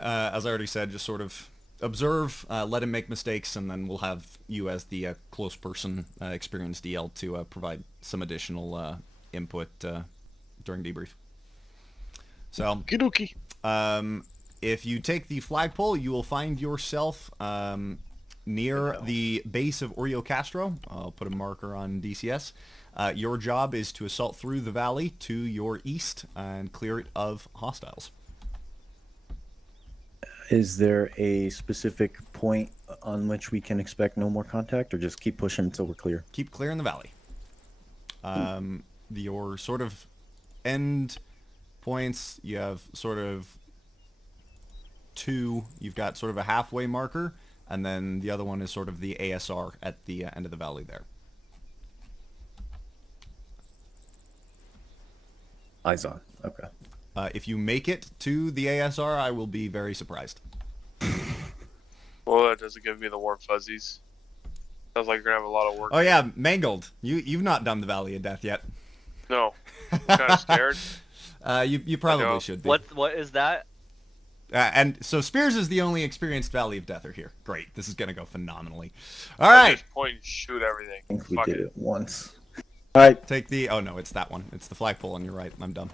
As I already said, just sort of observe, let him make mistakes, and then we'll have you as the close person, experienced DL to provide some additional input during debrief. So, Kidoki. If you take the flagpole, you will find yourself near the base of Oreo Castro. I'll put a marker on DCS. Your job is to assault through the valley to your east and clear it of hostiles. Is there a specific point on which we can expect no more contact, or just keep pushing until we're clear? Keep clearing the valley. Your sort of end points, you have sort of two. You've got sort of a halfway marker, and then the other one is sort of the ASR at the end of the valley there. Eyes on. Okay. If you make it to the ASR, I will be very surprised. Well, that doesn't give me the warm fuzzies. Sounds like you're gonna have a lot of work. Oh yeah, Mangled. You've not done the Valley of Death yet. No, I'm kind of scared. You probably should be. What is that? And so Spears is the only experienced Valley of Deather here. Great, this is gonna go phenomenally. All right. Just point and shoot everything. I think we Fuck did it. it once. All right. Take the. Oh no, it's that one. It's the flagpole on your right. I'm dumb.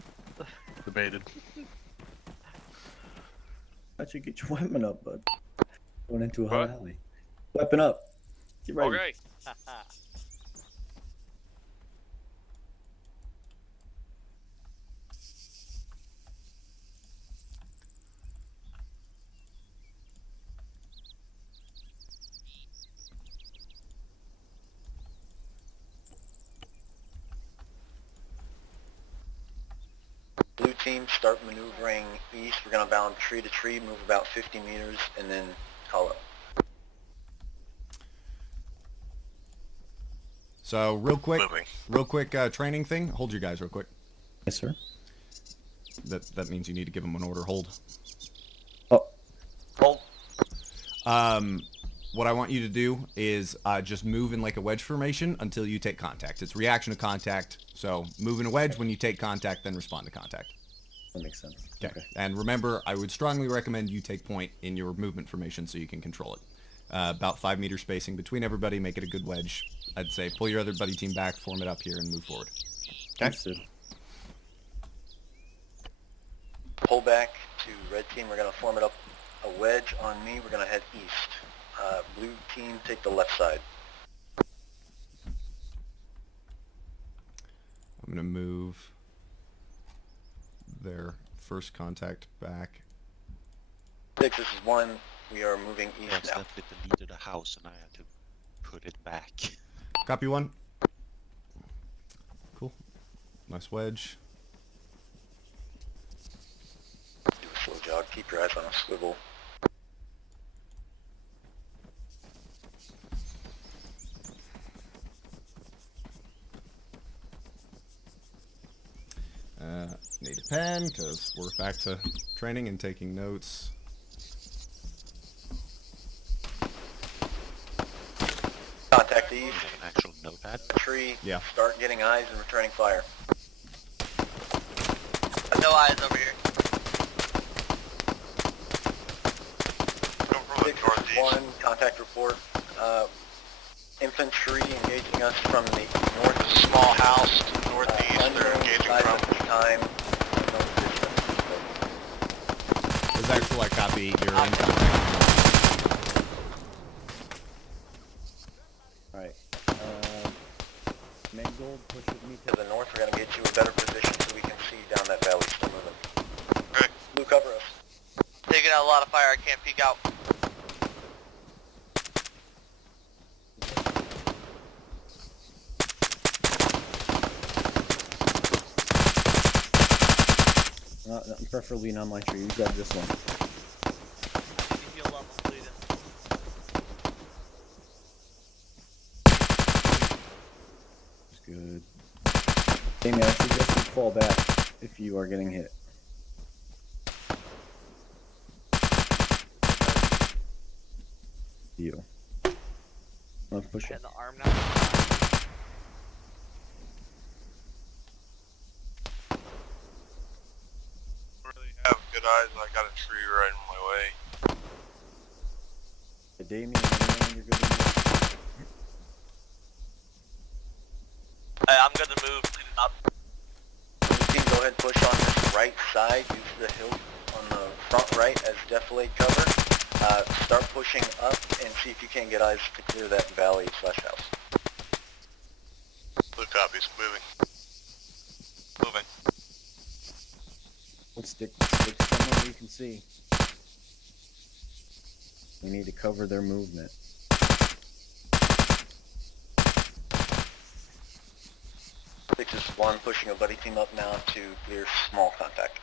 Debated. How'd you get your weapon up, bud? Going into a What? alley. Weapon up. Get ready. Okay. Blue team, start maneuvering east. We're going to bound tree to tree, move about 50 meters, and then call up. So real quick training thing. Hold your guys real quick. Yes, sir. That means you need to give them an order. Hold. Oh. Hold. What I want you to do is just move in like a wedge formation until you take contact. It's reaction to contact. So move in a wedge. When you take contact, then respond to contact. That makes sense. Okay. And remember, I would strongly recommend you take point in your movement formation so you can control it. About 5 meter spacing between everybody. Make it a good wedge. I'd say pull your other buddy team back, form it up here, and move forward. Okay. Understood. Pull back to red team. We're going to form it up a wedge on me. We're going to head east. Blue team, take the left side. I'm going to move their first contact back. 6, this is 1. We are moving east now. Accidentally deleted a house and I had to put it back. Copy 1. Cool. Nice wedge. Do a slow jog. Keep your eyes on a swivel. Need a pen, because we're back to training and taking notes. Contact Is east. it an actual notepad? Tree. Yeah. Start getting eyes and returning fire. No eyes over here. Come from the 6, northeast. 1, contact report. Infantry engaging us from the north. Small house to the northeast. They're Unknown engaging size from. of the time. Unknown distance. This actual I copy your income. All right. Mangold, push with me To the north, we're going to get you a better position so we can see you down that valley still moving. Okay. Blue, cover us. Taking out a lot of fire. I can't peek out. preferably an online tree. You grab this one. You heal up, I'm bleeding. That's good. Hey man, I suggest you fall back if you are getting hit. You. I'll push it. Getting the arm now. Really have good eyes, and I got a tree right in my way. Damien, when you're good to move. I'm good to move. Lead it up. Blue team, go ahead and push on this right side. Use the hill on the front right as defilade cover. Start pushing up and see if you can get eyes to clear that valley/house. Blue copies. Moving. Moving. Let's stick somewhere you can see. We need to cover their movement. Six is one, pushing a buddy team up now to clear small contact.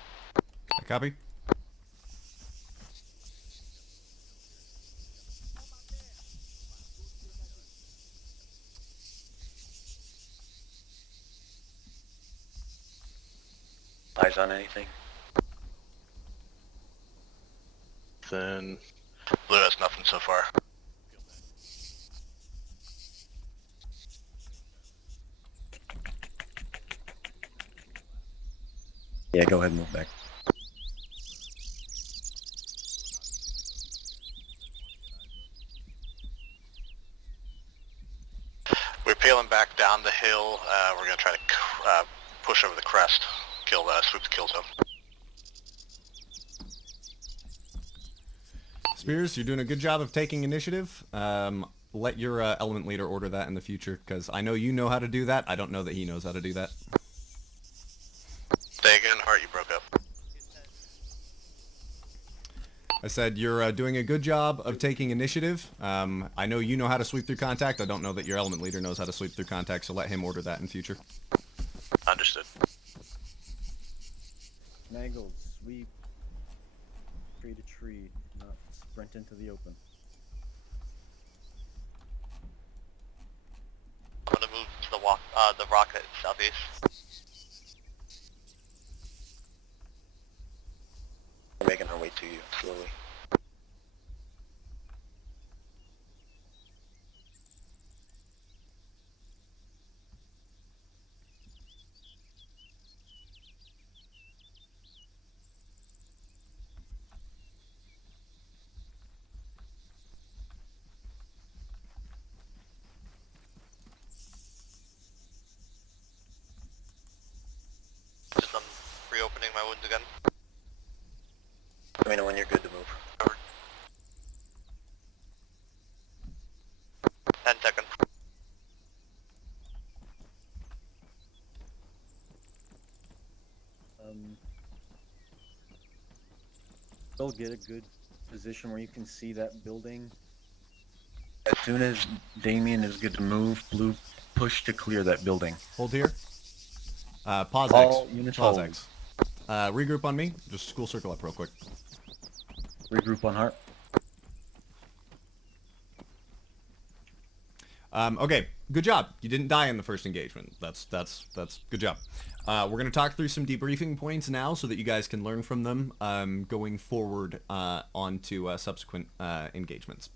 Copy. Eyes on anything? Then Blue has nothing so far. Yeah, go ahead and move back. We're peeling back down the hill. We're gonna try to push over the crest, kill sweep the kill zone. Spears, you're doing a good job of taking initiative. Let your element leader order that in the future, because I know you know how to do that. I don't know that he knows how to do that. Say again, Hart, you broke up. I said you're doing a good job of taking initiative. I know you know how to sweep through contact. I don't know that your element leader knows how to sweep through contact, so let him order that in future. Understood. Mangled, sweep, tree to tree, not sprint into the open. I'm gonna move to the rocket southeast. We're making our way to you slowly. Just reopening my wounds again. Let me know when you're good to move. Covered. 10 seconds. They'll get a good position where you can see that building. As soon as Damien is good to move, Blue push to clear that building. Hold here. Pause All X. units Pause hold. X. Regroup on me. Just school circle up real quick. Regroup on Hart. Okay, good job. You didn't die in the first engagement. That's good job. We're going to talk through some debriefing points now so that you guys can learn from them going forward onto subsequent engagements.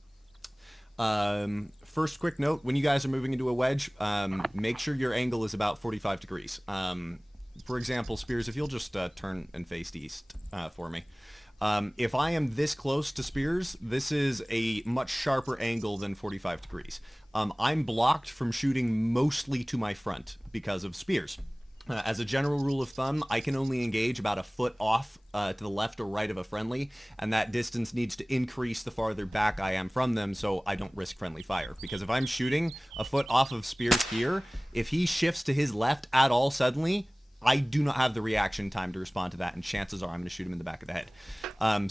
First quick note, when you guys are moving into a wedge, make sure your angle is about 45 degrees. For example, Spears, if you'll just turn and face east for me. If I am this close to Spears, this is a much sharper angle than 45 degrees. I'm blocked from shooting mostly to my front because of Spears. As a general rule of thumb, I can only engage about a foot off to the left or right of a friendly, and that distance needs to increase the farther back I am from them so I don't risk friendly fire. Because if I'm shooting a foot off of Spears here, if he shifts to his left at all suddenly, I do not have the reaction time to respond to that, and chances are I'm going to shoot him in the back of the head.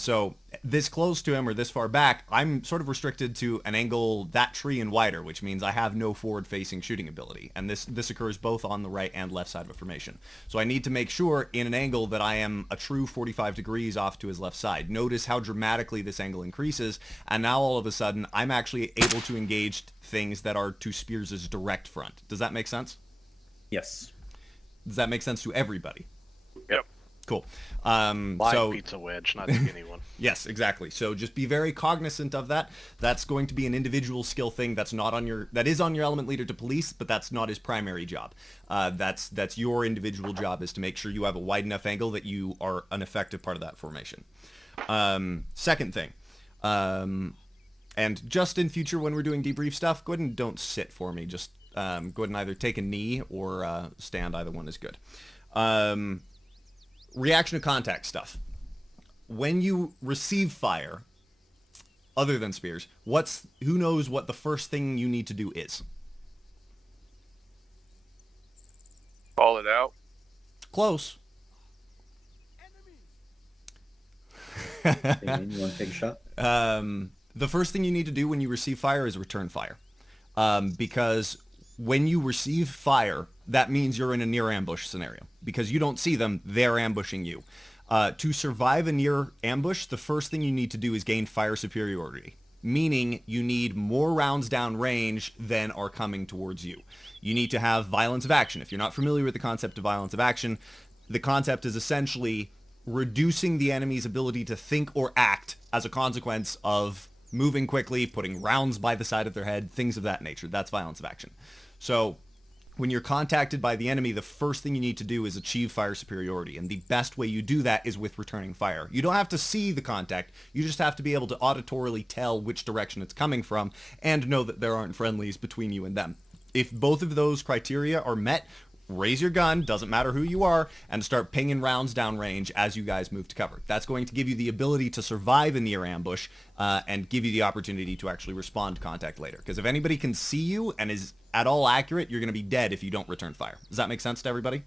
So this close to him or this far back, I'm sort of restricted to an angle that tree and wider, which means I have no forward-facing shooting ability. And this occurs both on the right and left side of a formation. So I need to make sure in an angle that I am a true 45 degrees off to his left side. Notice how dramatically this angle increases, and now all of a sudden I'm actually able to engage things that are to Spears' direct front. Does that make sense? Yes. Does that make sense to everybody? Yep. Cool. Wide So pizza wedge, not the skinny one. yes, exactly. So just be very cognizant of that. That's going to be an individual skill thing that is on your element leader to police, but that's not his primary job. That's your individual job, is to make sure you have a wide enough angle that you are an effective part of that formation. Second thing. And just in future when we're doing debrief stuff, go ahead and don't sit for me. Just go ahead and either take a knee or stand. Either one is good. Reaction to contact stuff. When you receive fire, other than spears, who knows what the first thing you need to do is? Call it out. Close. Damien, you want to take a shot? The first thing you need to do when you receive fire is return fire. Because when you receive fire, that means you're in a near ambush scenario. Because you don't see them, they're ambushing you. To survive a near ambush, the first thing you need to do is gain fire superiority. Meaning you need more rounds down range than are coming towards you. You need to have violence of action. If you're not familiar with the concept of violence of action, the concept is essentially reducing the enemy's ability to think or act as a consequence of moving quickly, putting rounds by the side of their head, things of that nature. That's violence of action. So when you're contacted by the enemy, the first thing you need to do is achieve fire superiority. And the best way you do that is with returning fire. You don't have to see the contact. You just have to be able to auditorily tell which direction it's coming from and know that there aren't friendlies between you and them. If both of those criteria are met, raise your gun, doesn't matter who you are, and start pinging rounds downrange as you guys move to cover. That's going to give you the ability to survive in the air ambush and give you the opportunity to actually respond to contact later. Because if anybody can see you and is at all accurate, you're going to be dead if you don't return fire. Does that make sense to everybody?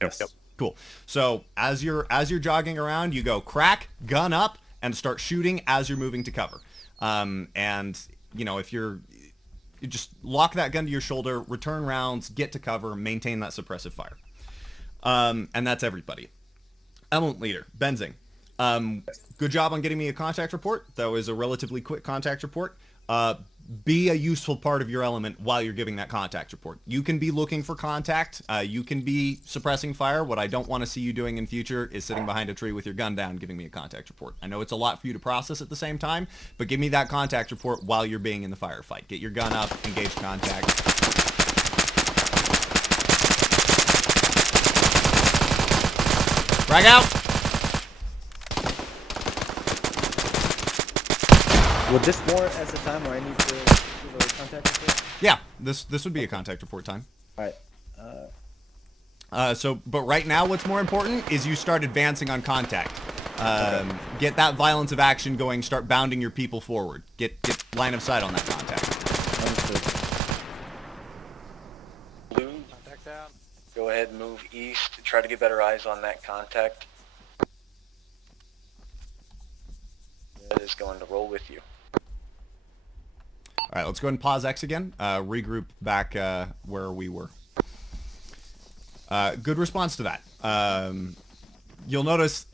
Yes. Yep. Cool. So as you're jogging around, you go crack, gun up, and start shooting as you're moving to cover. And you know, if you just lock that gun to your shoulder, return rounds, get to cover, maintain that suppressive fire. And that's everybody. Element leader, Benzing. Good job on getting me a contact report. That was a relatively quick contact report. Be a useful part of your element while you're giving that contact report. You can be looking for contact. You can be suppressing fire. What I don't want to see you doing in future is sitting behind a tree with your gun down giving me a contact report. I know it's a lot for you to process at the same time, but give me that contact report while you're being in the firefight. Get your gun up, engage contact. Frag out! Would this more as a time where I need to give a contact report? Yeah, this would be a contact report time. All right. But right now what's more important is you start advancing on contact. Get that violence of action going, start bounding your people forward. Get line of sight on that contact. Understood. Blue, contact down. Go ahead and move east. Try to get better eyes on that contact. That is going to roll with you. All right, let's go ahead and pause X again. Regroup back where we were. Good response to that. You'll notice,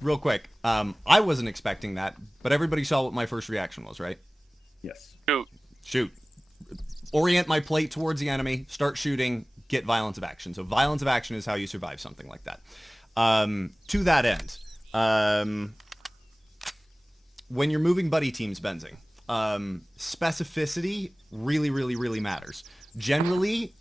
real quick, I wasn't expecting that, but everybody saw what my first reaction was, right? Yes. Shoot. Orient my plate towards the enemy, start shooting, get violence of action. So violence of action is how you survive something like that. To that end, when you're moving buddy teams, Benzing, specificity really matters. Generally,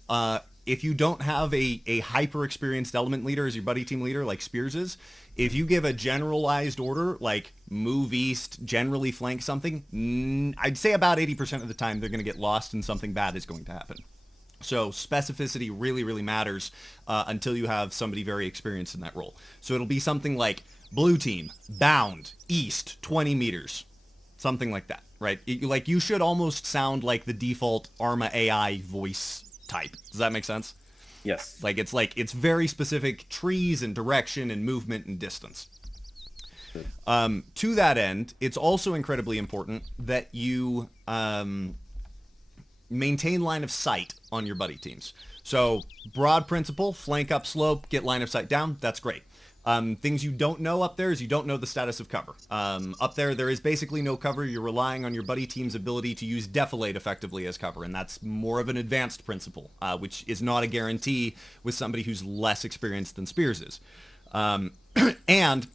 if you don't have a hyper-experienced element leader as your buddy team leader, like Spears is, if you give a generalized order, like move east, generally flank something, I'd say about 80% of the time they're going to get lost and something bad is going to happen. So specificity really matters until you have somebody very experienced in that role. So it'll be something like blue team, bound, east, 20 meters. Something like that, right? You should almost sound like the default Arma AI voice type. Does that make sense? Yes. It's very specific trees and direction and movement and distance. To that end, it's also incredibly important that you maintain line of sight on your buddy teams. So broad principle, flank up slope, get line of sight down, that's great. Things you don't know up there is you don't know the status of cover. Up there is basically no cover. You're relying on your buddy team's ability to use defilade effectively as cover, and that's more of an advanced principle, which is not a guarantee with somebody who's less experienced than Spears is. And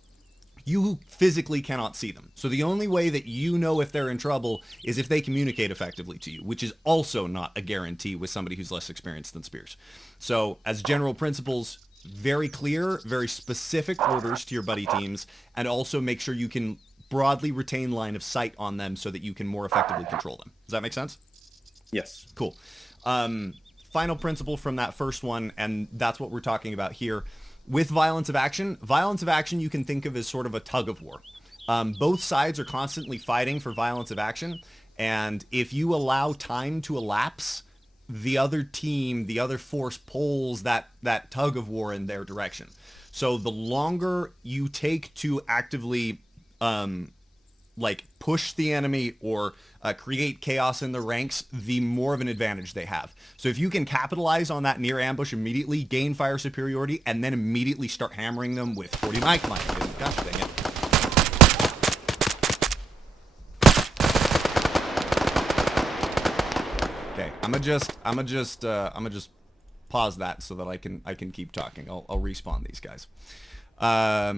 you physically cannot see them. So the only way that you know if they're in trouble is if they communicate effectively to you, which is also not a guarantee with somebody who's less experienced than Spears. So as general principles, very clear, very specific orders to your buddy teams, and also make sure you can broadly retain line of sight on them so that you can more effectively control them. Does that make sense? Yes. Cool. Final principle from that first one, and that's what we're talking about here. With violence of action you can think of as sort of a tug of war. Both sides are constantly fighting for violence of action, and if you allow time to elapse, the other team, the other force pulls that tug of war in their direction. So the longer you take to actively push the enemy or create chaos in the ranks, the more of an advantage they have. So if you can capitalize on that near ambush immediately, gain fire superiority, and then immediately start hammering them with 40 mic. Gosh dang it. Okay, I'm gonna just pause that so that I can keep talking. I'll respawn these guys. I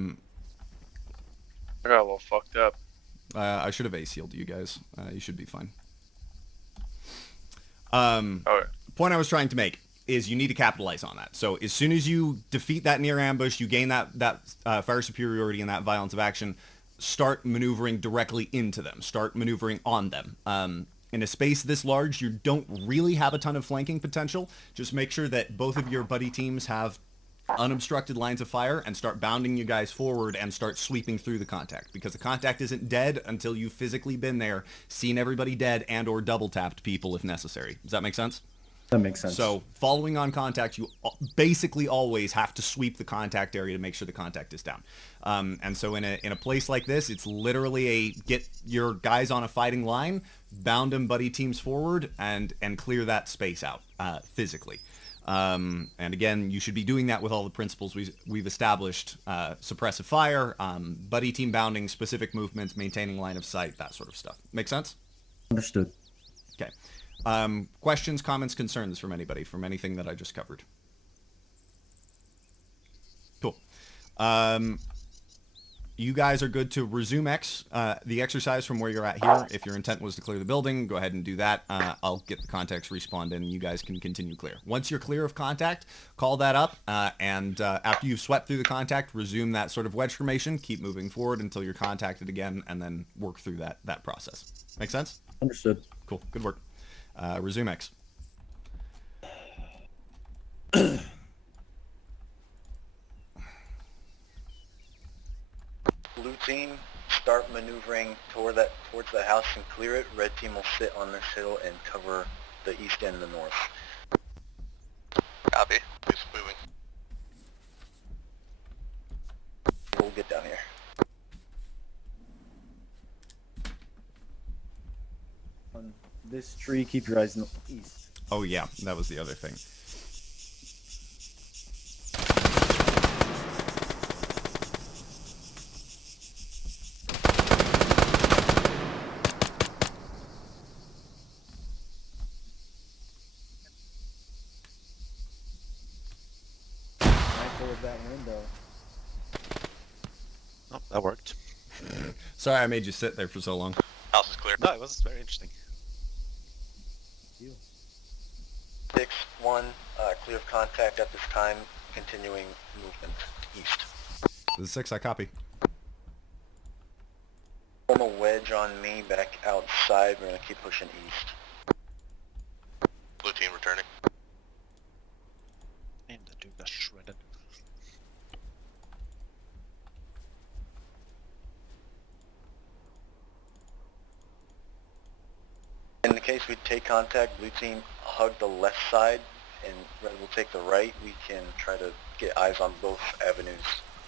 got a little fucked up. I should have A-sealed you guys. You should be fine. Okay. Point I was trying to make is you need to capitalize on that. So as soon as you defeat that near ambush, you gain that fire superiority and that violence of action, start maneuvering directly into them. Start maneuvering on them. In a space this large, you don't really have a ton of flanking potential. Just make sure that both of your buddy teams have unobstructed lines of fire and start bounding you guys forward and start sweeping through the contact, because the contact isn't dead until you've physically been there, seen everybody dead, and or double tapped people if necessary. Does that make sense? That makes sense. So following on contact, you basically always have to sweep the contact area to make sure the contact is down. And so in a place like this, it's literally a get your guys on a fighting line, bound them buddy teams forward, and clear that space out physically. And again, you should be doing that with all the principles we've established: suppressive fire, buddy team bounding, specific movements, maintaining line of sight, that sort of stuff. Make sense? Understood. Okay. Questions, comments, concerns from anybody from anything that I just covered? Cool. You guys are good to resume the exercise from where you're at here. If your intent was to clear the building, go ahead and do that. I'll get the contacts respawned in and you guys can continue clear. Once you're clear of contact, call that up, and after you've swept through the contact, resume that sort of wedge formation, keep moving forward until you're contacted again, and then work through that process. Make sense? Understood. Cool. Good work. Resume X. Blue team, start maneuvering towards the house and clear it. Red team will sit on this hill and cover the east and the north. Copy. Who's moving? We'll get down here. On this tree, keep your eyes east. Oh yeah, that was the other thing. Mindful of that window. Oh, that worked. Sorry I made you sit there for so long. House is clear. No, it was very interesting. 6-1, clear of contact at this time, continuing movement east. This is 6, I copy. Form a wedge on me back outside. We're going to keep pushing east. Blue team returning. And the dude got shredded. In the case we take contact, blue team hug the left side and red will take the right. We can try to get eyes on both avenues.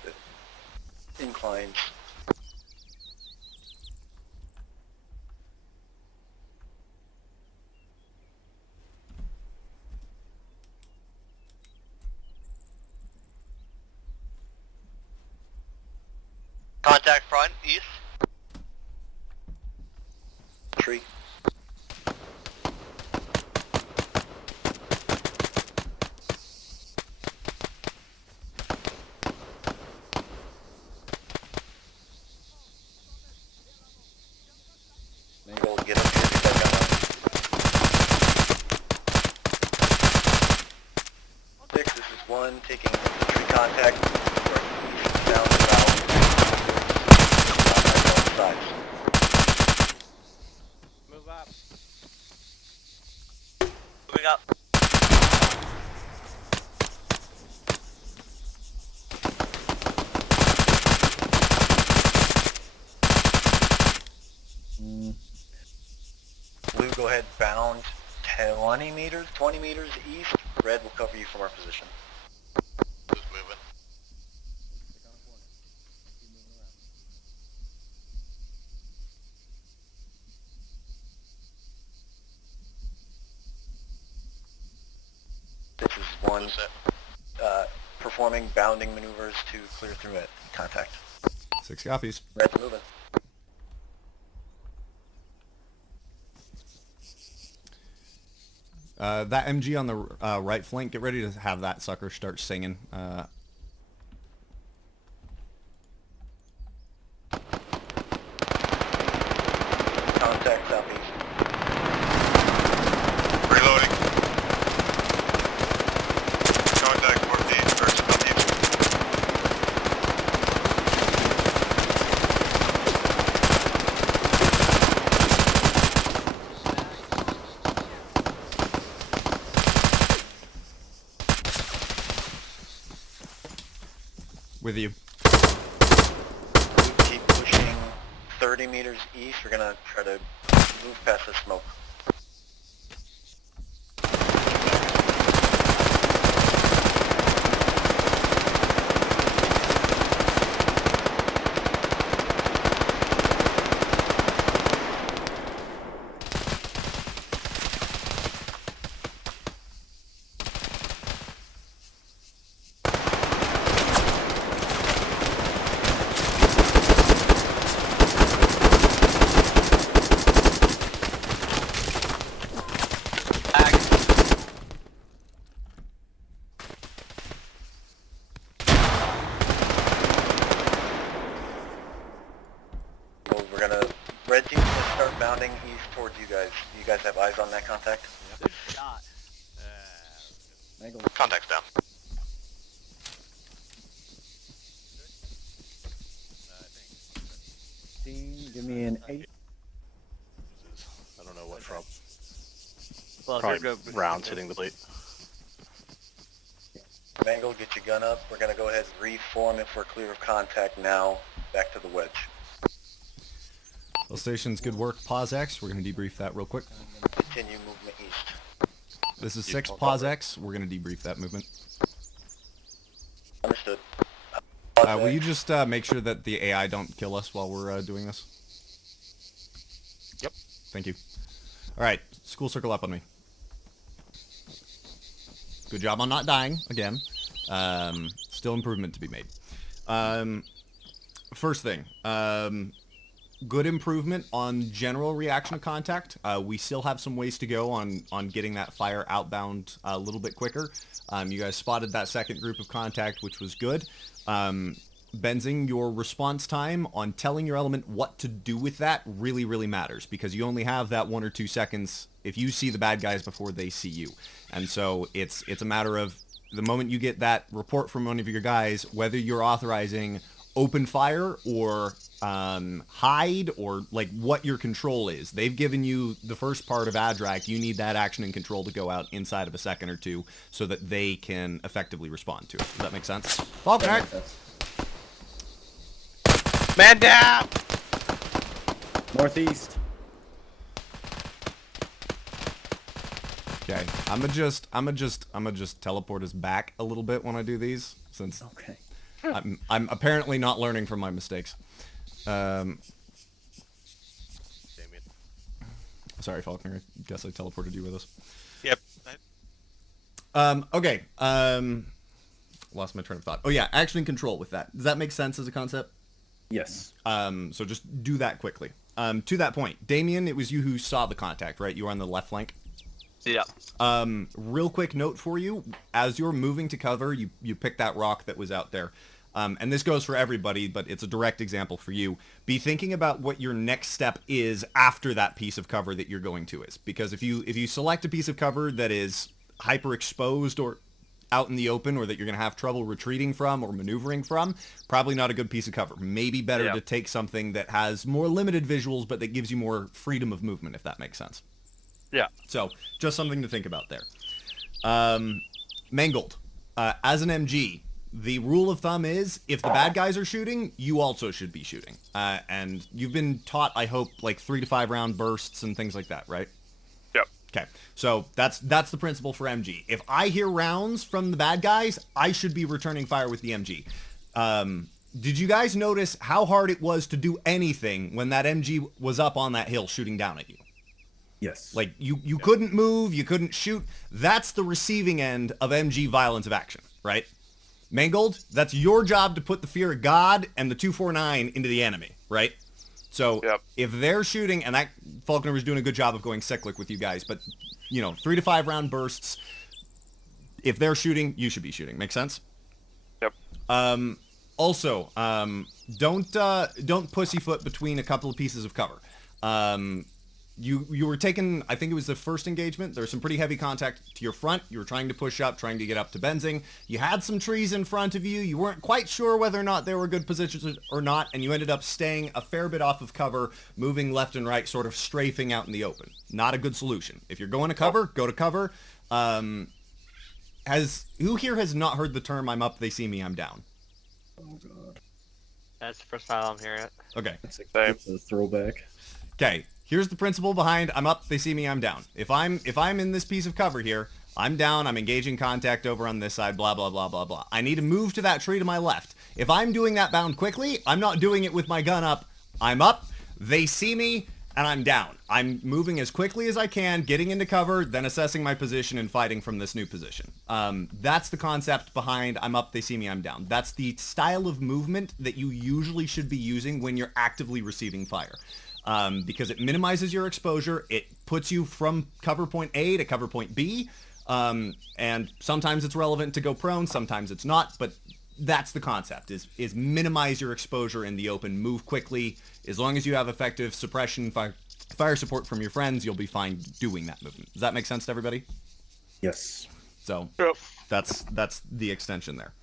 The inclines. Contact front, east. Tree. We'll get up here, get that gun up. 6, this is 1, taking tree contact. Down south. Side. Blue, go ahead, bound 20 meters east. Red will cover you from our position. Who's moving? This is one Who's set? performing bounding maneuvers to clear through at contact. 6 copies. Red's moving. That MG on the right flank, get ready to have that sucker start singing. Contact southeast. Reloading. Contact northeast, or southeast. With you. We keep pushing 30 meters east. We're gonna try to move past the smoke. Well, we're gonna... Red team's gonna start bounding east towards you guys. Do you guys have eyes on that contact? Mangle. Contact's down. Give me an 8. I don't know what from. Well, Probably rounds hitting the plate. Mangle, get your gun up. We're gonna go ahead and reform if we're clear of contact now. Back to the wedge. Well, stations, good work. Pause X. We're going to debrief that real quick. Continue movement east. This is 6. Pause X. We're going to debrief that movement. Understood. Will you just make sure that the AI don't kill us while we're doing this? Yep. Thank you. All right. School circle up on me. Good job on not dying, again. Still improvement to be made. First thing. Good improvement on general reaction to contact. We still have some ways to go on getting that fire outbound a little bit quicker. You guys spotted that second group of contact, which was good. Benzing, your response time on telling your element what to do with that really, really matters, because you only have that 1 or 2 seconds if you see the bad guys before they see you. And so it's a matter of the moment you get that report from one of your guys, whether you're authorizing open fire or hide, or like what your control is. They've given you the first part of ADRAC. You need that action and control to go out inside of a second or two so that they can effectively respond to it. Does that make sense? Faulkner! Man down! Northeast. Okay, I'ma just teleport us back a little bit when I do these, since Okay. I'm apparently not learning from my mistakes. Damien. Sorry, Faulkner. I guess I teleported you with us. Yep. Okay. Lost my train of thought. Oh yeah, action and control with that. Does that make sense as a concept? Yes. So just do that quickly. To that point, Damien, it was you who saw the contact, right? You were on the left flank. Yeah. Real quick note for you: as you're moving to cover, you pick that rock that was out there. And this goes for everybody, but it's a direct example for you. Be thinking about what your next step is after that piece of cover that you're going to is. Because if you select a piece of cover that is hyper exposed or out in the open, or that you're going to have trouble retreating from or maneuvering from, probably not a good piece of cover. Maybe better to take something that has more limited visuals, but that gives you more freedom of movement, if that makes sense. Yeah. So, just something to think about there. Mangled. As an MG, the rule of thumb is if the bad guys are shooting, you also should be shooting. And you've been taught, I hope, like 3 to 5 round bursts and things like that, right? Yep. Okay, so that's the principle for MG. If I hear rounds from the bad guys, I should be returning fire with the MG. Did you guys notice how hard it was to do anything when that MG was up on that hill shooting down at you? Yes. Like, you couldn't move, you couldn't shoot. That's the receiving end of MG violence of action, right? Mangold, that's your job to put the fear of God and the 249 into the enemy, right? So if they're shooting, and that Falconer was doing a good job of going cyclic with you guys, but, 3 to 5 round bursts, if they're shooting, you should be shooting. Make sense? Yep. Also, don't pussyfoot between a couple of pieces of cover. You were taking, I think it was the first engagement, there was some pretty heavy contact to your front. You were trying to push up, trying to get up to Benzing. You had some trees in front of you. You weren't quite sure whether or not they were good positions or not, and you ended up staying a fair bit off of cover, moving left and right, sort of strafing out in the open. Not a good solution. If you're going to cover, go to cover. Who here has not heard the term, I'm up, they see me, I'm down? Oh, God. That's the first time I'm hearing it. Okay. That's a throwback. Okay. Here's the principle behind I'm up, they see me, I'm down. If I'm in this piece of cover here, I'm down, I'm engaging contact over on this side, blah, blah, blah, blah, blah. I need to move to that tree to my left. If I'm doing that bound quickly, I'm not doing it with my gun up. I'm up, they see me, and I'm down. I'm moving as quickly as I can, getting into cover, then assessing my position and fighting from this new position. That's the concept behind I'm up, they see me, I'm down. That's the style of movement that you usually should be using when you're actively receiving fire. Because it minimizes your exposure, it puts you from cover point A to cover point B, and sometimes it's relevant to go prone, sometimes it's not, but that's the concept, is minimize your exposure in the open, move quickly. As long as you have effective suppression, fire support from your friends, you'll be fine doing that movement. Does that make sense to everybody? Yes. So, that's the extension there.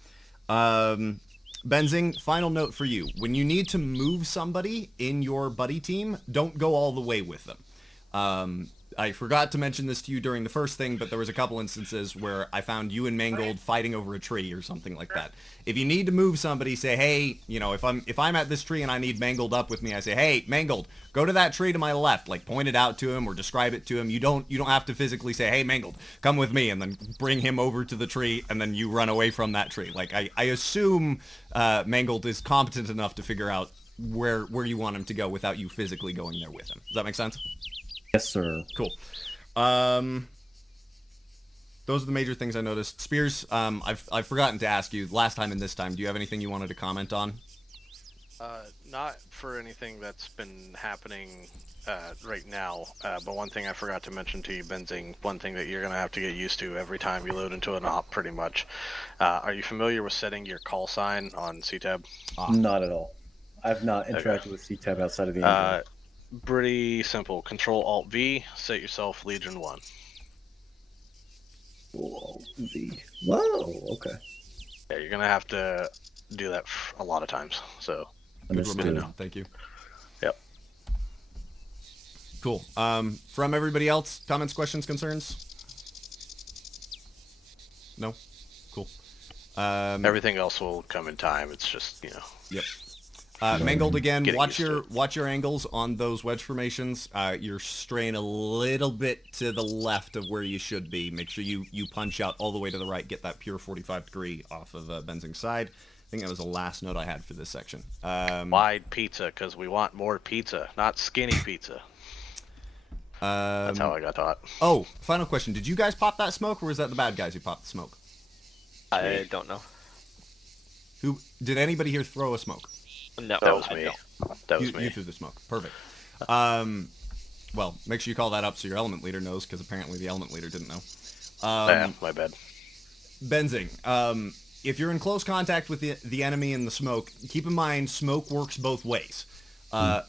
Benzing, final note for you. When you need to move somebody in your buddy team, don't go all the way with them. I forgot to mention this to you during the first thing, but there was a couple instances where I found you and Mangold fighting over a tree or something like that. If you need to move somebody, say, hey, if I'm at this tree and I need Mangold up with me, I say, hey, Mangold, go to that tree to my left. Like, point it out to him or describe it to him. You don't have to physically say, hey, Mangold, come with me, and then bring him over to the tree, and then you run away from that tree. Like, I assume Mangold is competent enough to figure out where you want him to go without you physically going there with him. Does that make sense? Yes, sir. Cool. Those are the major things I noticed. Spears, I've forgotten to ask you last time and this time. Do you have anything you wanted to comment on? Not for anything that's been happening right now, but one thing I forgot to mention to you, Benzing, one thing that you're going to have to get used to every time you load into an op, pretty much. Are you familiar with setting your call sign on CTAB? Not at all. I've not interacted with CTAB outside of the Android. Pretty simple. Control-Alt-V, set yourself Legion 1. Alt-V. Whoa, okay. Yeah, you're going to have to do that a lot of times, so... Good reminder. Thank you. Yep. Cool. From everybody else, comments, questions, concerns? No? Cool. Everything else will come in time. It's just, Yep. Mangold, again, watch used your angles on those wedge formations. You're straying a little bit to the left of where you should be. Make sure you punch out all the way to the right, get that pure 45 degree off of Benzing's side. I think that was the last note I had for this section. Wide pizza, because we want more pizza, not skinny pizza. That's how I got taught. Oh, final question. Did you guys pop that smoke, or was that the bad guys who popped the smoke? I don't know. Did anybody here throw a smoke? No, that was me. That was me. You threw the smoke. Perfect. Well, make sure you call that up so your element leader knows, because apparently the element leader didn't know. Yeah, my bad. Benzing, if you're in close contact with the enemy in the smoke, keep in mind smoke works both ways.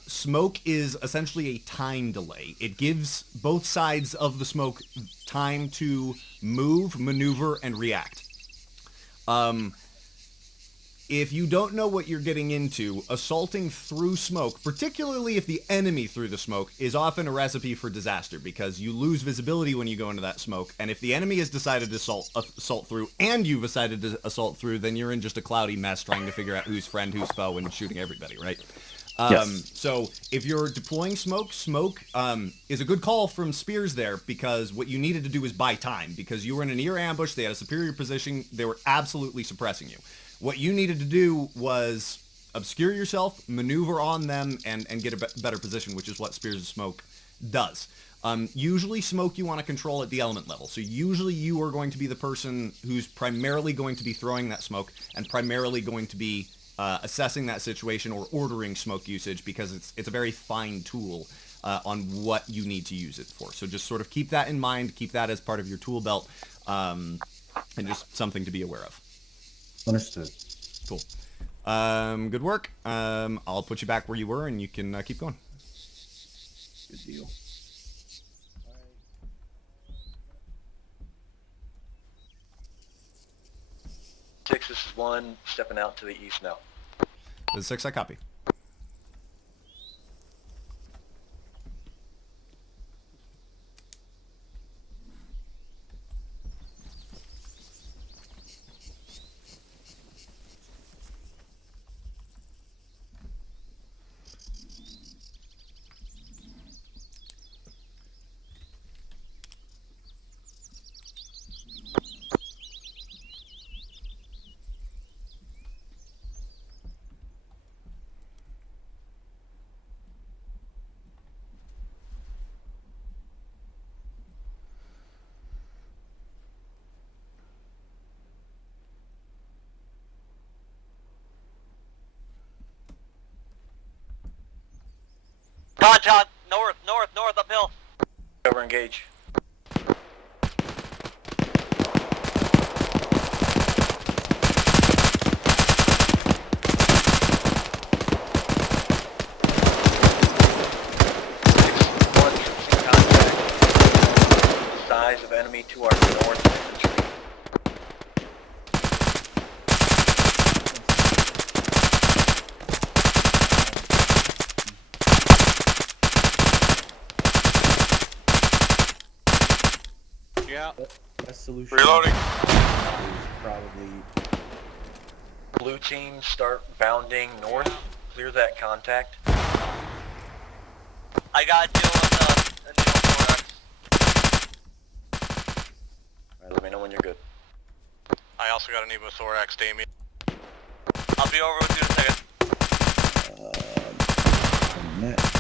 Smoke is essentially a time delay. It gives both sides of the smoke time to move, maneuver, and react. if you don't know what you're getting into, assaulting through smoke, particularly if the enemy threw the smoke, is often a recipe for disaster because you lose visibility when you go into that smoke. And if the enemy has decided to assault through and you've decided to assault through, then you're in just a cloudy mess trying to figure out who's friend, who's foe, and shooting everybody, right? Yes. So if you're deploying smoke is a good call from Spears there, because what you needed to do was buy time, because you were in an ear ambush, they had a superior position, they were absolutely suppressing you. What you needed to do was obscure yourself, maneuver on them, and get a better position, which is what Spears' smoke does. Usually smoke you want to control at the element level, so usually you are going to be the person who's primarily going to be throwing that smoke and primarily going to be assessing that situation or ordering smoke usage, because it's a very fine tool on what you need to use it for. So just sort of keep that in mind, keep that as part of your tool belt, and just something to be aware of. Understood. Cool. Good work. I'll put you back where you were, and you can keep going. Good deal. Six, this is 1, stepping out to the east now. This is 6, I copy. Contact, north, uphill. Cover, engage. Size of enemy to our north infantry. Yeah. Best solution. Reloading. Is probably Blue team, start bounding north. Clear that contact. I got a deal with the pneumothorax. Alright, let me know when you're good. I also got an pneumothorax, Damien. I'll be over with you in a second. next.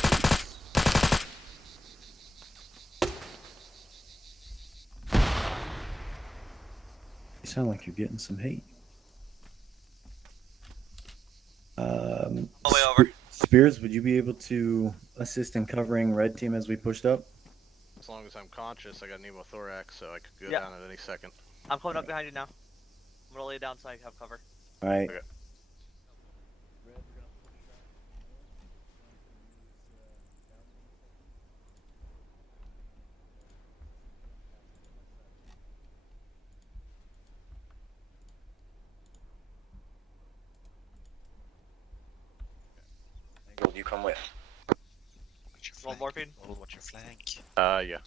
You sound like you're getting some hate. All the way over. Spears, would you be able to assist in covering red team as we pushed up? As long as I'm conscious, I got pneumothorax, so I could go Yeah. down at any second. I'm coming up behind you now. I'm gonna lay down so I have cover. All right. Okay. Gold, you come with. Watch your Want flank. morphine? Oh, watch your flank. Yeah.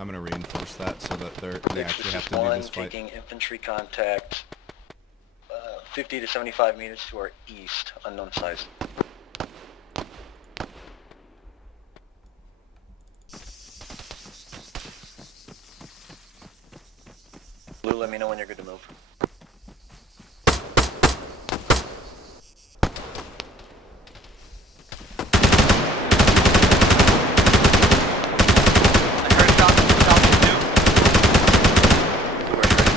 I'm going to reinforce that so that they actually have to do 1, this fight. taking infantry contact 50 to 75 meters to our east, unknown size. Blue, let me know when you're good to move. I heard shots too. Blue, are you ready?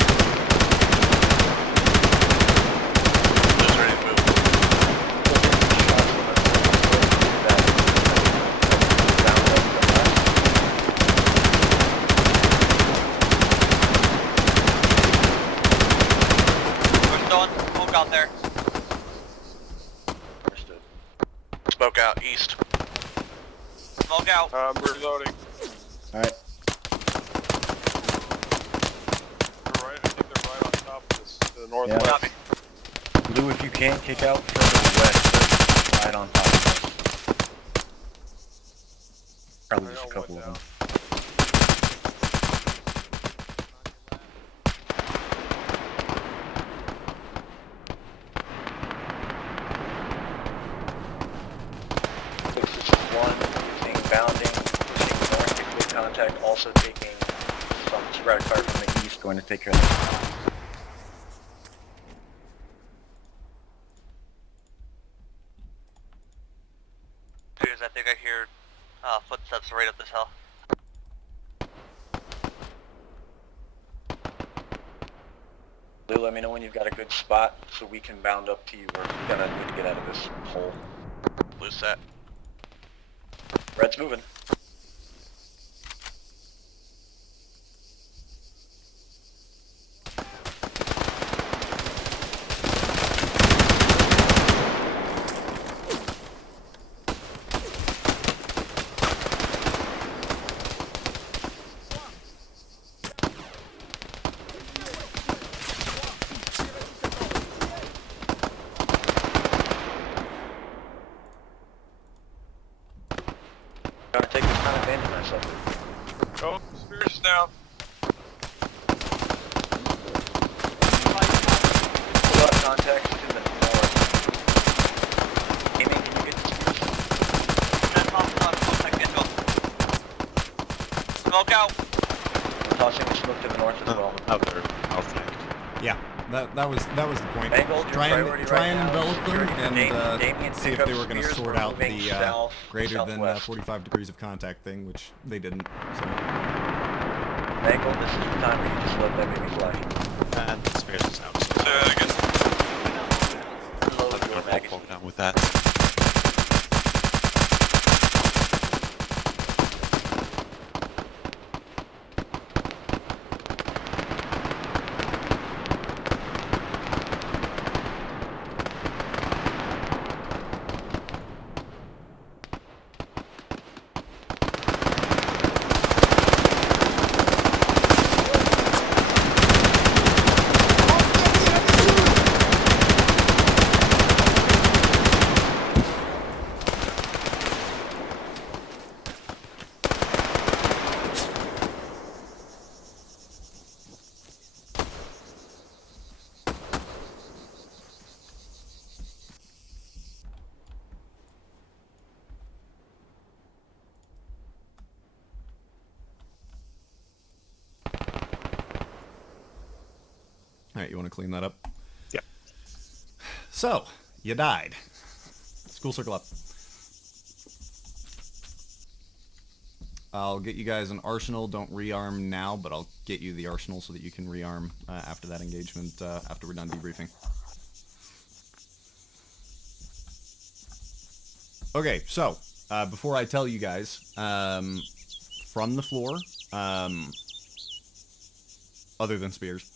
Just ready to move. We're throwing smoke out there. Understood. Smoke out east. Smoke out. I'm reloading. Alright. They're right. I think they're right on top of this, to the northwest. Copy. Blue, if you can't kick out further west, they're right on top of us. Probably just a couple of them. Bounding, pushing north to clear contact, also taking some spread fire from the east, going to take care of that. Dudes, I think I hear footsteps right up this hill. Lou, let me know when you've got a good spot so we can bound up to you. We're gonna need to get out of this hole. Blue set. Red's moving. Gonna take this time to abandon myself. Oh, Spears down. Pull out contact to the north. Amy, can you get this? Smoke out. Tossing the smoke to the north as well. Out there, outflanked. Yeah, that was the point. Mangold, your Try priority and right now envelop is them securing and Damien see if pickup they were going to Spears. sort We're out moving the south, greater than southwest. 45 degrees of contact thing, which they didn't. So. Mangold, this is the time where you just let that baby fly. And Spears is out. Say that again. Load I'm your gonna magazine. walk down with that. All right, you want to clean that up? Yeah. So, you died. School circle up. I'll get you guys an arsenal. Don't rearm now, but I'll get you the arsenal so that you can rearm after that engagement, after we're done debriefing. Okay, so, before I tell you guys, from the floor, other than Spears,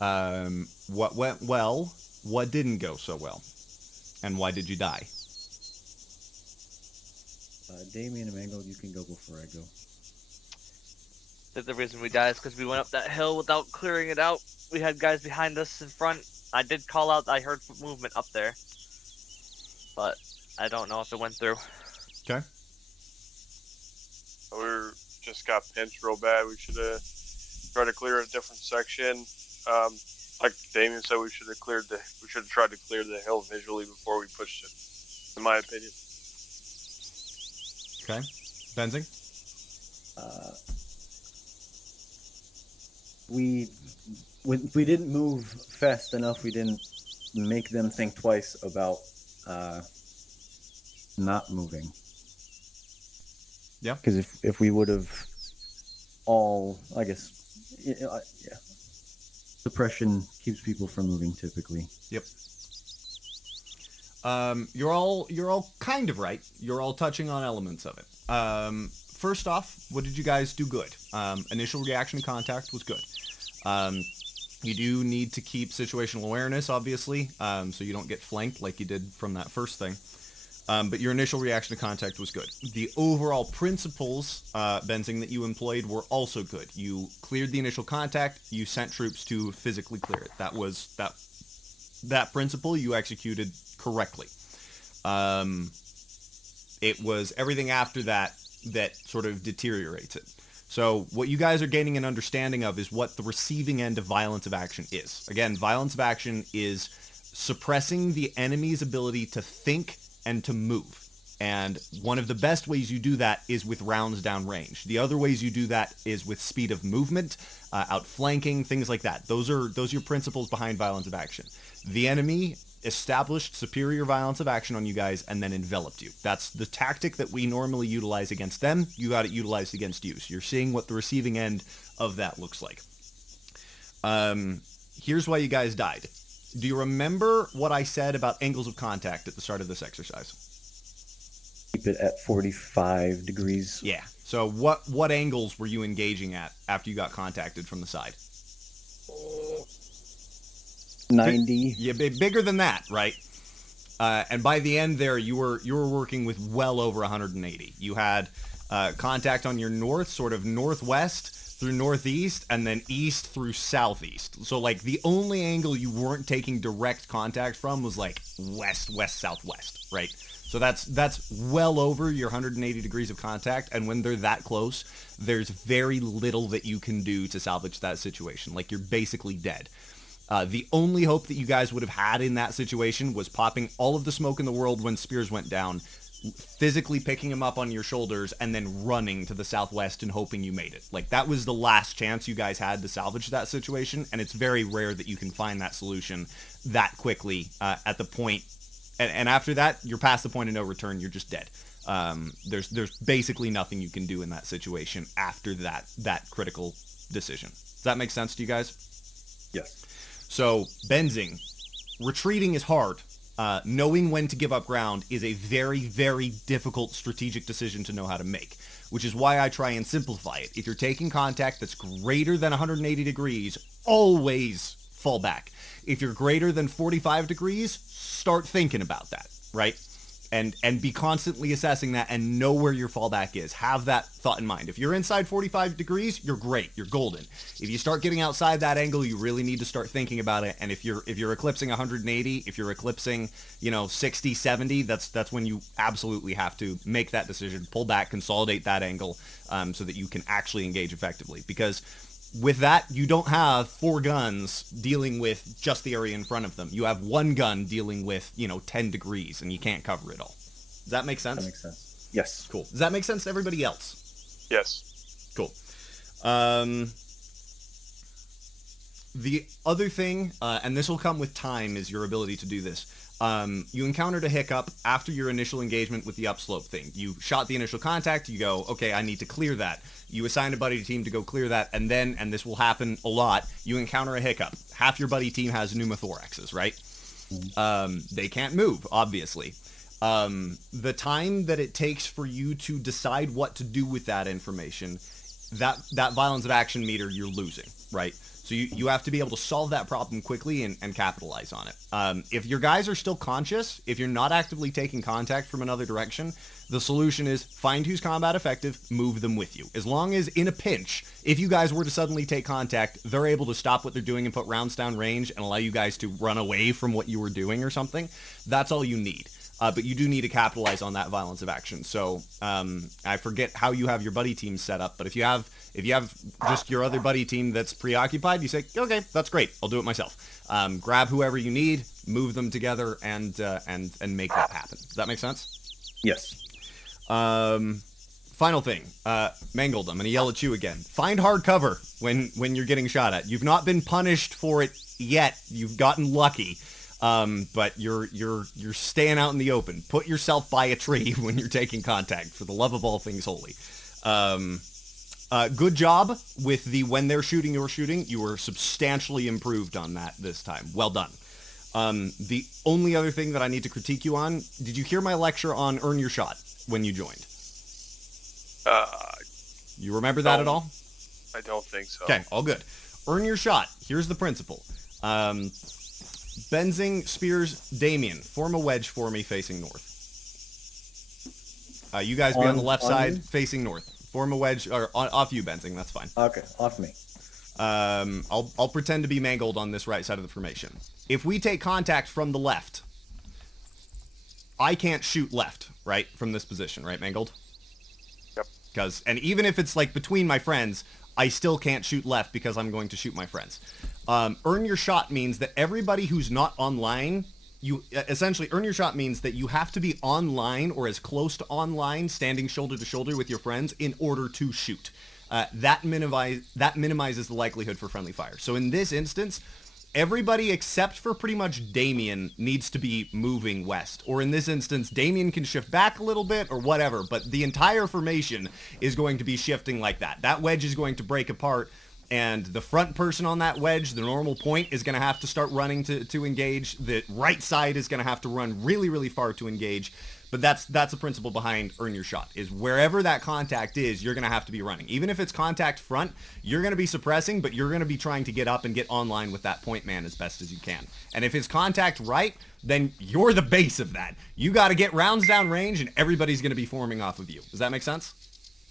what went well, what didn't go so well, and why did you die? Damien and Mangold, you can go before I go. The reason we died is because we went up that hill without clearing it out. We had guys behind us in front. I did call out. I heard movement up there, but I don't know if it went through. Okay. We just got pinched real bad. We should have tried to clear a different section. Like Damien said, we should have tried to clear the hill visually before we pushed it, in my opinion. Okay. Benzing? We didn't move fast enough. We didn't make them think twice about not moving. Yeah. Because if we would have all, I guess, yeah. Suppression keeps people from moving typically. Yep. You're all kind of right. You're all touching on elements of it. First off, what did you guys do good? Initial reaction to contact was good. You do need to keep situational awareness, obviously, so you don't get flanked like you did from that first thing. But your initial reaction to contact was good. The overall principles, Benzing, that you employed were also good. You cleared the initial contact. You sent troops to physically clear it. That principle you executed correctly. It was everything after that sort of deteriorates it. So what you guys are gaining an understanding of is what the receiving end of violence of action is. Again, violence of action is suppressing the enemy's ability to think and to move. And one of the best ways you do that is with rounds down range. The other ways you do that is with speed of movement, outflanking, things like that. Those are your principles behind violence of action. The enemy established superior violence of action on you guys and then enveloped you. That's the tactic that we normally utilize against them. You got it utilized against you. So you're seeing what the receiving end of that looks like. Here's why you guys died. Do you remember what I said about angles of contact at the start of this exercise? Keep it at 45 degrees. Yeah. So what angles were you engaging at after you got contacted from the side? 90. Yeah, bigger than that, right? And by the end there, you were working with well over 180. You had contact on your north, sort of northwest through northeast, and then east through southeast. So like the only angle you weren't taking direct contact from was like west, southwest, right? So that's well over your 180 degrees of contact, and when they're that close, there's very little that you can do to salvage that situation. Like, you're basically dead. The only hope that you guys would have had in that situation was popping all of the smoke in the world when spears went down, physically picking them up on your shoulders, and then running to the southwest and hoping you made it. Like, that was the last chance you guys had to salvage that situation, and it's very rare that you can find that solution that quickly at the point. And after that, you're past the point of no return. You're just dead. There's basically nothing you can do in that situation after that critical decision. Does that make sense to you guys? Yes. So, Benzing, retreating is hard. Knowing when to give up ground is a very, very difficult strategic decision to know how to make, which is why I try and simplify it. If you're taking contact that's greater than 180 degrees, always fall back. If you're greater than 45 degrees, start thinking about that, right? And be constantly assessing that and know where your fallback is. Have that thought in mind. If you're inside 45 degrees, you're great. You're golden. If you start getting outside that angle, you really need to start thinking about it. And if you're eclipsing 180, if you're eclipsing, 60, 70, that's when you absolutely have to make that decision, pull back, consolidate that angle, so that you can actually engage effectively. Because with that, you don't have 4 guns dealing with just the area in front of them. You have 1 gun dealing with, 10 degrees, and you can't cover it all. Does that make sense? That makes sense. Yes. Cool. Does that make sense to everybody else? Yes. Cool. The other thing, and this will come with time, is your ability to do this. You encountered a hiccup after your initial engagement with the upslope thing. You shot the initial contact, you go, okay, I need to clear that. You assign a buddy team to go clear that, and then, and this will happen a lot, you encounter a hiccup. Half your buddy team has pneumothoraxes, right? They can't move, obviously. The time that it takes for you to decide what to do with that information, that violence of action meter, you're losing, right? So you have to be able to solve that problem quickly and capitalize on it. If your guys are still conscious, if you're not actively taking contact from another direction, the solution is find who's combat effective, move them with you. As long as in a pinch, if you guys were to suddenly take contact, they're able to stop what they're doing and put rounds down range and allow you guys to run away from what you were doing or something. That's all you need. But you do need to capitalize on that violence of action. So I forget how you have your buddy team set up, but if you have just your other buddy team that's preoccupied, you say, okay, that's great, I'll do it myself. Grab whoever you need, move them together, and make that happen. Does that make sense? Yes. Final thing, Mangled, I'm going to yell at you again. Find hard cover when you're getting shot at. You've not been punished for it yet. You've gotten lucky. But you're staying out in the open. Put yourself by a tree when you're taking contact, for the love of all things holy. Good job with the when they're shooting, you're shooting. You were substantially improved on that this time. Well done. The only other thing that I need to critique you on, did you hear my lecture on earn your shot when you joined? You remember that at all? I don't think so. Okay, all good. Earn your shot. Here's the principle. Benzing, Spears, Damien, form a wedge for me facing north. You guys be on the left On side, me? facing north. Form a wedge, or off you, Benzing. That's fine. Okay, off me. I'll pretend to be Mangold on this right side of the formation. If we take contact from the left, I can't shoot left, right, from this position, right, Mangold? Yep. And even if it's like between my friends, I still can't shoot left because I'm going to shoot my friends. Earn your shot means that everybody who's not online, you essentially earn your shot means that you have to be online or as close to online, standing shoulder to shoulder with your friends in order to shoot. That minimizes the likelihood for friendly fire. So in this instance, everybody except for pretty much Damien needs to be moving west. Or in this instance, Damien can shift back a little bit or whatever, but the entire formation is going to be shifting like that. That wedge is going to break apart, and the front person on that wedge, the normal point, is going to have to start running to engage. The right side is going to have to run really, really far to engage. But that's the principle behind earn your shot, is wherever that contact is, you're going to have to be running. Even if it's contact front, you're going to be suppressing, but you're going to be trying to get up and get online with that point man as best as you can. And if it's contact right, then you're the base of that. You got to get rounds down range, and everybody's going to be forming off of you. Does that make sense?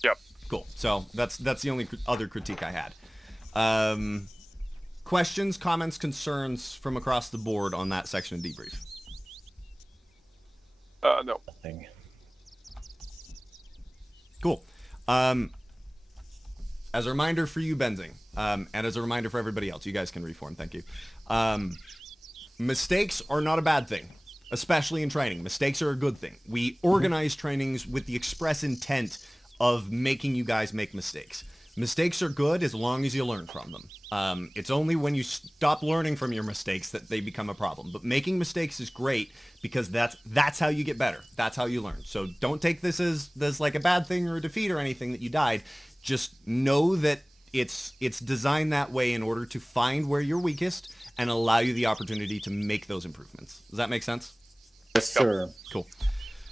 Yep. Cool. So that's the only other critique I had. Questions, comments, concerns from across the board on that section of debrief? No. Nothing. Cool. As a reminder for you, Benzing, and as a reminder for everybody else, you guys can reform, thank you. Mistakes are not a bad thing, especially in training. Mistakes are a good thing. We organize trainings with the express intent of making you guys make mistakes. Mistakes are good as long as you learn from them. It's only when you stop learning from your mistakes that they become a problem. But making mistakes is great because that's how you get better. That's how you learn. So don't take this as like a bad thing or a defeat or anything that you died. Just know that it's designed that way in order to find where you're weakest and allow you the opportunity to make those improvements. Does that make sense? Yes, sir. Cool.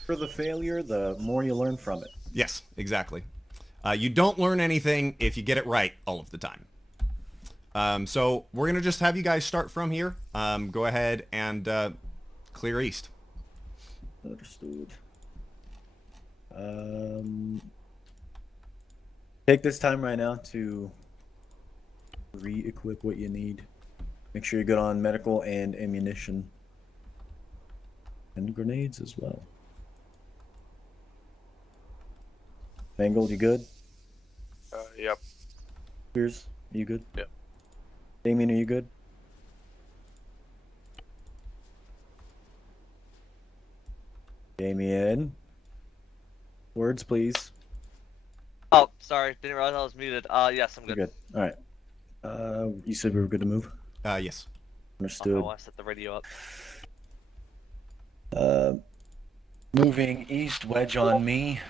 For the failure, the more you learn from it. Yes, exactly. You don't learn anything if you get it right all of the time. So we're going to just have you guys start from here. Go ahead and clear east. Understood. Take this time right now to re-equip what you need. Make sure you're good on medical and ammunition. And grenades as well. Mangold, you good? Yep. Spears, are you good? Yep. Damien, are you good? Damien? Words, please. Oh, sorry. Didn't realize I was muted. Yes, I'm You're good. good. Alright. You said we were good to move? Yes. Understood. Oh, I set the radio up. Moving east, wedge on me.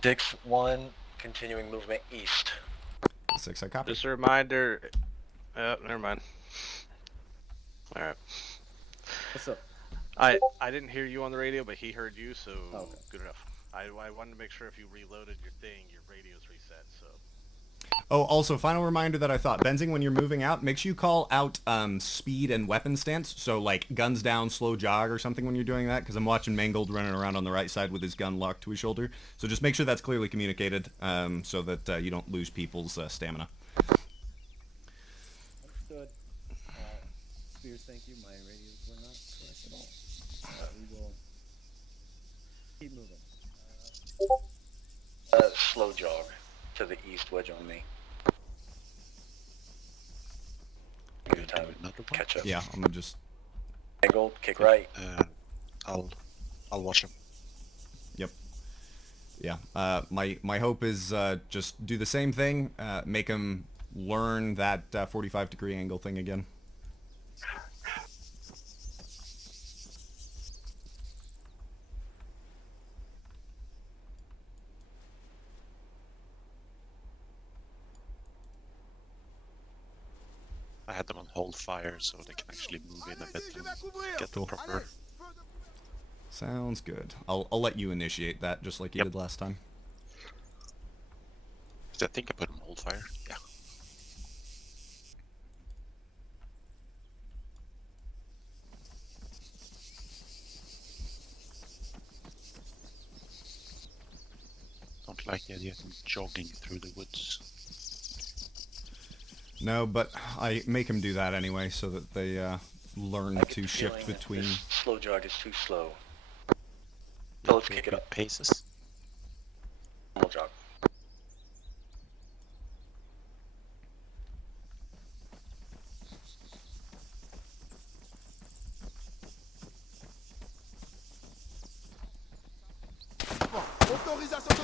6-1, continuing movement east. 6, I copy. Just a reminder. Never mind. All right. What's up? I didn't hear you on the radio, but he heard you, so Okay. good enough. I wanted to make sure if you reloaded your thing, your radio's reset. So. Oh, also, final reminder that I thought, Benzing, when you're moving out, make sure you call out speed and weapon stance. So, like, guns down, slow jog or something when you're doing that, because I'm watching Mangold running around on the right side with his gun locked to his shoulder. So just make sure that's clearly communicated so that you don't lose people's stamina. Understood. Spears, thank you. My radios were not correct at all. We will keep moving. Slow jog to the east, wedge on me. Good time to catch up. Yeah, I'm going to just... Angle, kick right. I'll watch him. Yep. Yeah. My hope is just do the same thing, make him learn that 45-degree angle thing again. I had them on hold fire so they can actually move in a bit and get the proper... Sounds good. I'll let you initiate that just like you did last time. I think I put them on hold fire. Yeah. look like you're jogging through the woods. No, but I make them do that anyway, so that they learn to shift between. This slow jog is too slow. So let's kick it up. Paces. Normal jog.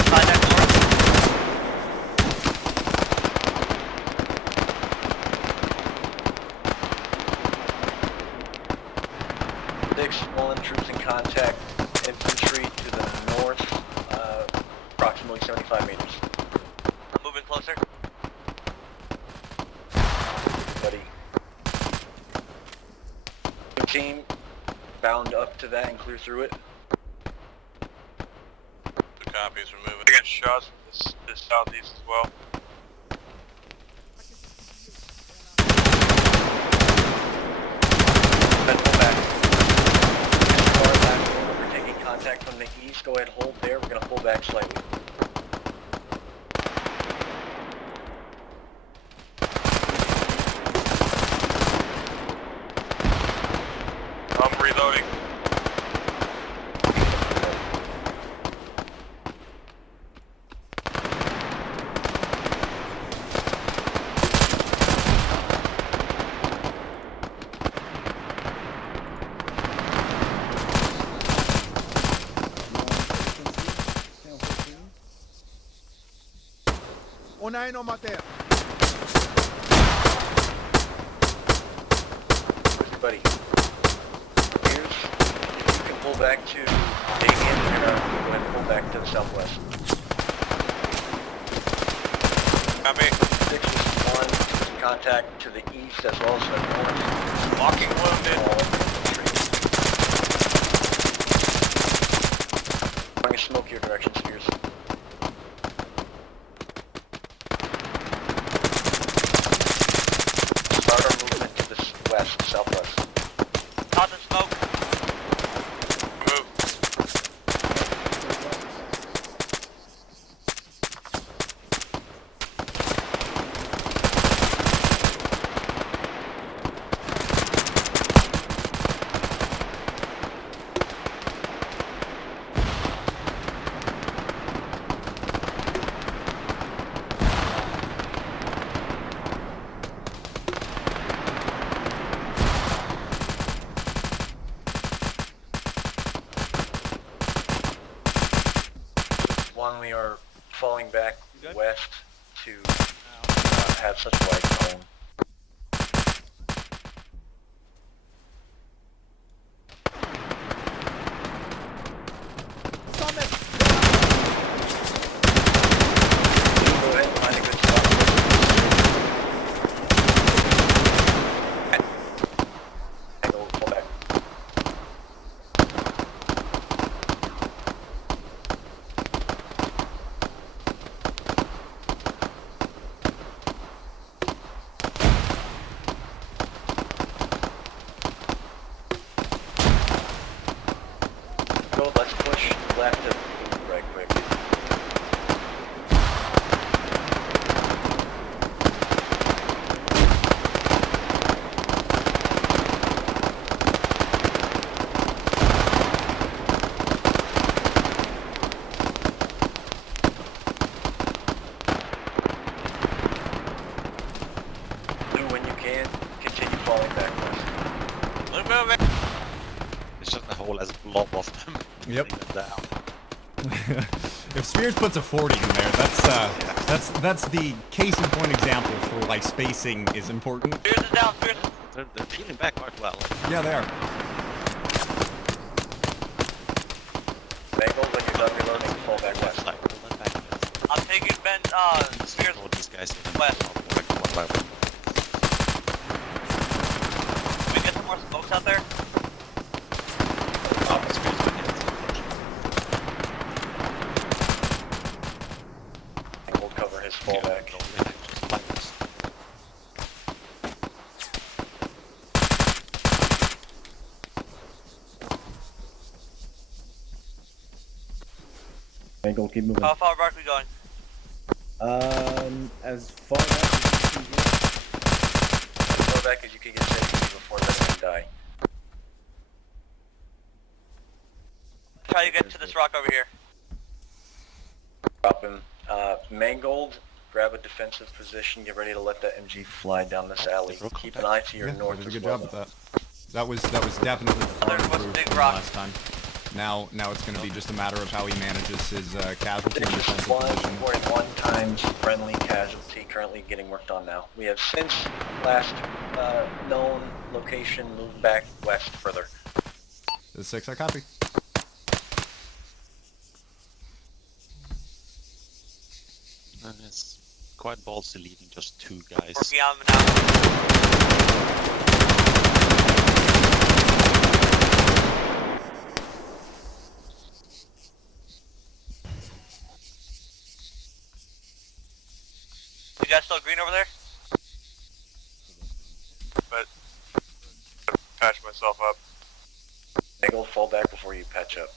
Side next door. 6, Mullen troops in contact. Infantry to the north, approximately 75 meters. I'm moving closer. Buddy. Team, bound up to that and clear through it. The copies are moving. I get shots from this southeast as well. Then pull back. Far back, we're taking contact from the east. Go ahead, hold there. We're going to pull back slightly. I'm reloading. On a un homme à terre. Buddy. Here's, if you can pull back to Damien, you're going to go ahead and pull back to the southwest. Copy. 6 is 1, in contact to the east as well as the north. Walking wounded. All infantry. I'm going to smoke your direction, Spears. Start our movement to the west, southwest. Toss and smoke. Move. One, we are falling back west to have such wide zone. Go ahead and find a good spot. And go pull back. Go, let's push left and move right quick. Blue, when you can, continue falling back west. We're moving. It's just a whole as blob of them. Yep. putting them down. If Spears puts a 40 in there, that's the case in point example for why spacing is important. Spears is down. Spears. They're peeling back quite well. Yeah, they are. Bangle, when you're done reloading, fall back west. Like, pull them back a bit. I'm taking Ben. Spears. All these guys in West. like one by one. Can we get some more smokes out there? Oh, it's good. We'll cover his fallback. Mangold, keep moving. How far back are we going? As far back as you can get. As far back as you can get safely before letting him die. Try to get to this rock over here. Drop him. Mangold, grab a defensive position. Get ready to let that MG fly down this alley. Keep an eye to your north did a as good well. job with that. That was definitely far There was a improved big from rock. last time. Now it's going to be just a matter of how he manages his casualty and Finish defensive flying, position. reporting 1 times friendly casualty currently getting worked on now. We have since last known location moved back west further. This is 6, I copy. It's quite ballsy leaving just 2 guys. Working on them now. You guys still green over there? But patch myself up. Mangold, fall back before you patch up.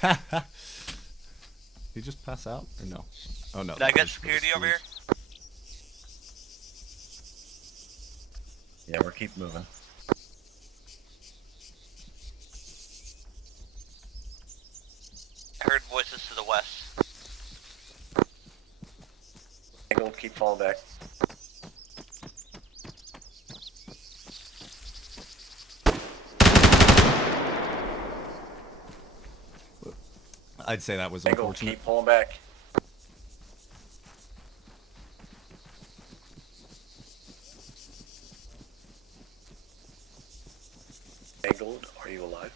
Did he just pass out or no? Oh no. Did I that get was for the security over here? Yeah, we're keep moving. I heard voices to the west. Mangold, keep falling back. I'd say that was Mangold, unfortunate. keep pulling back. Mangold, are you alive?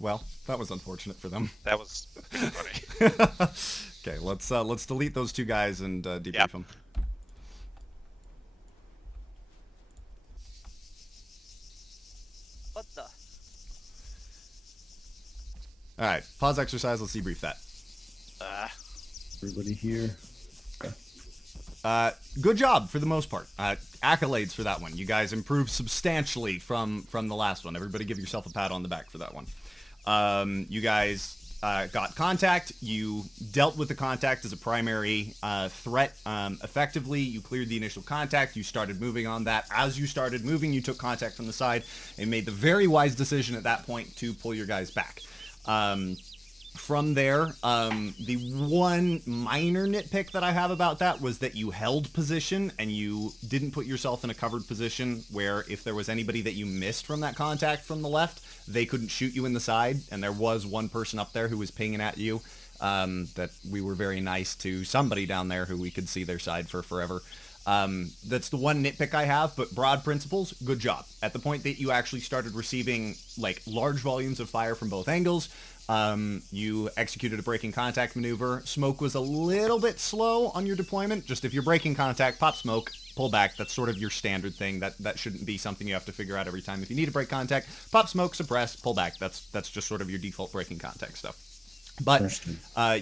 Well, that was unfortunate for them. That was pretty funny. Okay, let's delete those 2 guys and debrief Yep. them. What the? All right, pause exercise. Let's debrief that. Everybody here. Good job for the most part. Accolades for that one. You guys improved substantially from the last one. Everybody give yourself a pat on the back for that one. You guys got contact. You dealt with the contact as a primary threat effectively. You cleared the initial contact. You started moving on that. As you started moving, you took contact from the side and made the very wise decision at that point to pull your guys back. From there, the one minor nitpick that I have about that was that you held position and you didn't put yourself in a covered position where if there was anybody that you missed from that contact from the left, they couldn't shoot you in the side. And there was one person up there who was pinging at you, that we were very nice to somebody down there who we could see their side for forever. That's the one nitpick I have, but broad principles, good job. At the point that you actually started receiving like large volumes of fire from both angles, you executed a breaking contact maneuver. Smoke was a little bit slow on your deployment. Just if you're breaking contact, pop smoke, pull back. That's sort of your standard thing. That shouldn't be something you have to figure out every time. If you need to break contact, pop smoke, suppress, pull back. That's just sort of your default breaking contact stuff. But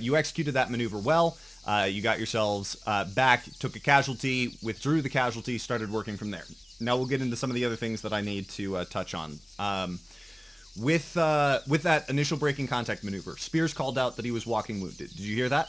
you executed that maneuver well. You got yourselves back, took a casualty, withdrew the casualty, started working from there. Now we'll get into some of the other things that I need to touch on. With that initial breaking contact maneuver, Spears called out that he was walking wounded. Did you hear that?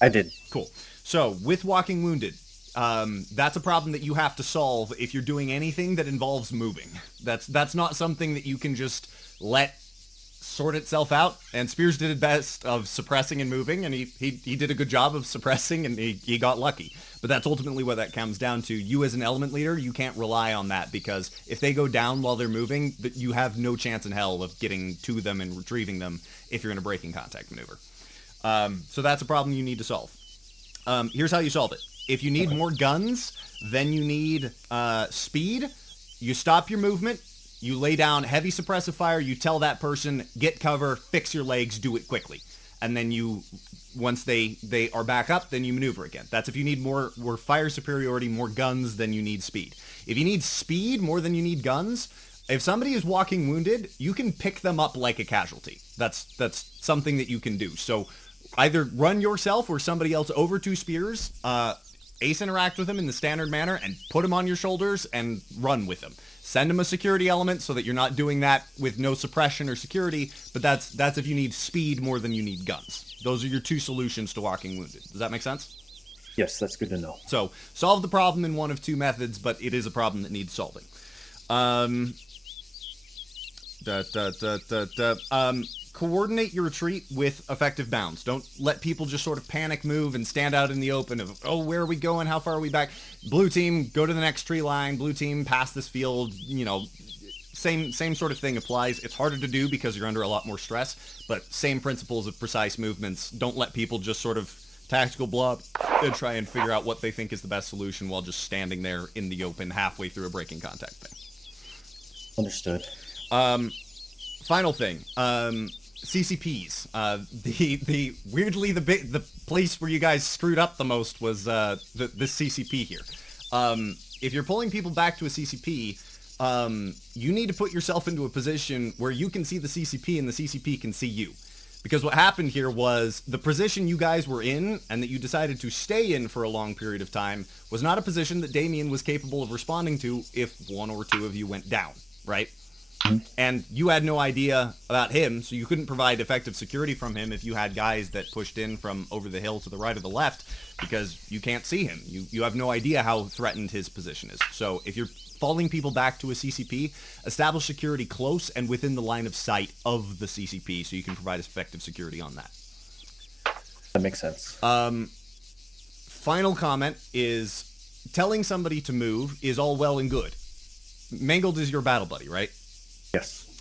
I did. Cool. So with walking wounded, that's a problem that you have to solve if you're doing anything that involves moving. That's not something that you can just let sort itself out. And Spears did his best of suppressing and moving, and he did a good job of suppressing, and he got lucky. But that's ultimately what that comes down to. You as an element leader, you can't rely on that, because if they go down while they're moving, you have no chance in hell of getting to them and retrieving them if you're in a breaking contact maneuver. So that's a problem you need to solve. Here's how you solve it. If you need more guns, then you need speed. You stop your movement. You lay down heavy suppressive fire. You tell that person, get cover, fix your legs, do it quickly. And then you, once they are back up, then you maneuver again. That's if you need more fire superiority, more guns than you need speed. If you need speed more than you need guns, if somebody is walking wounded, you can pick them up like a casualty. That's something that you can do. So either run yourself or somebody else over 2 spears, ace interact with them in the standard manner, and put them on your shoulders and run with them. Send them a security element so that you're not doing that with no suppression or security, but that's if you need speed more than you need guns. Those are your 2 solutions to walking wounded. Does that make sense? Yes, that's good to know. So, solve the problem in one of 2 methods, but it is a problem that needs solving. Coordinate your retreat with effective bounds. Don't let people just sort of panic move and stand out in the open of, oh, where are we going? How far are we back? Blue team, go to the next tree line. Blue team, pass this field. You know, same sort of thing applies. It's harder to do because you're under a lot more stress, but same principles of precise movements. Don't let people just sort of tactical blob and try and figure out what they think is the best solution while just standing there in the open halfway through a breaking contact thing. Understood. Final thing, CCPs. The weirdly the place where you guys screwed up the most was this CCP here. If you're pulling people back to a CCP, you need to put yourself into a position where you can see the CCP and the CCP can see you. Because what happened here was the position you guys were in and that you decided to stay in for a long period of time was not a position that Damien was capable of responding to if 1 or 2 of you went down, right? And you had no idea about him, so you couldn't provide effective security from him if you had guys that pushed in from over the hill to the right or the left, because you can't see him. You have no idea how threatened his position is. So if you're falling people back to a CCP, establish security close and within the line of sight of the CCP so you can provide effective security on that. That makes sense. Final comment is telling somebody to move is all well and good. Mangled is your battle buddy, right? Yes.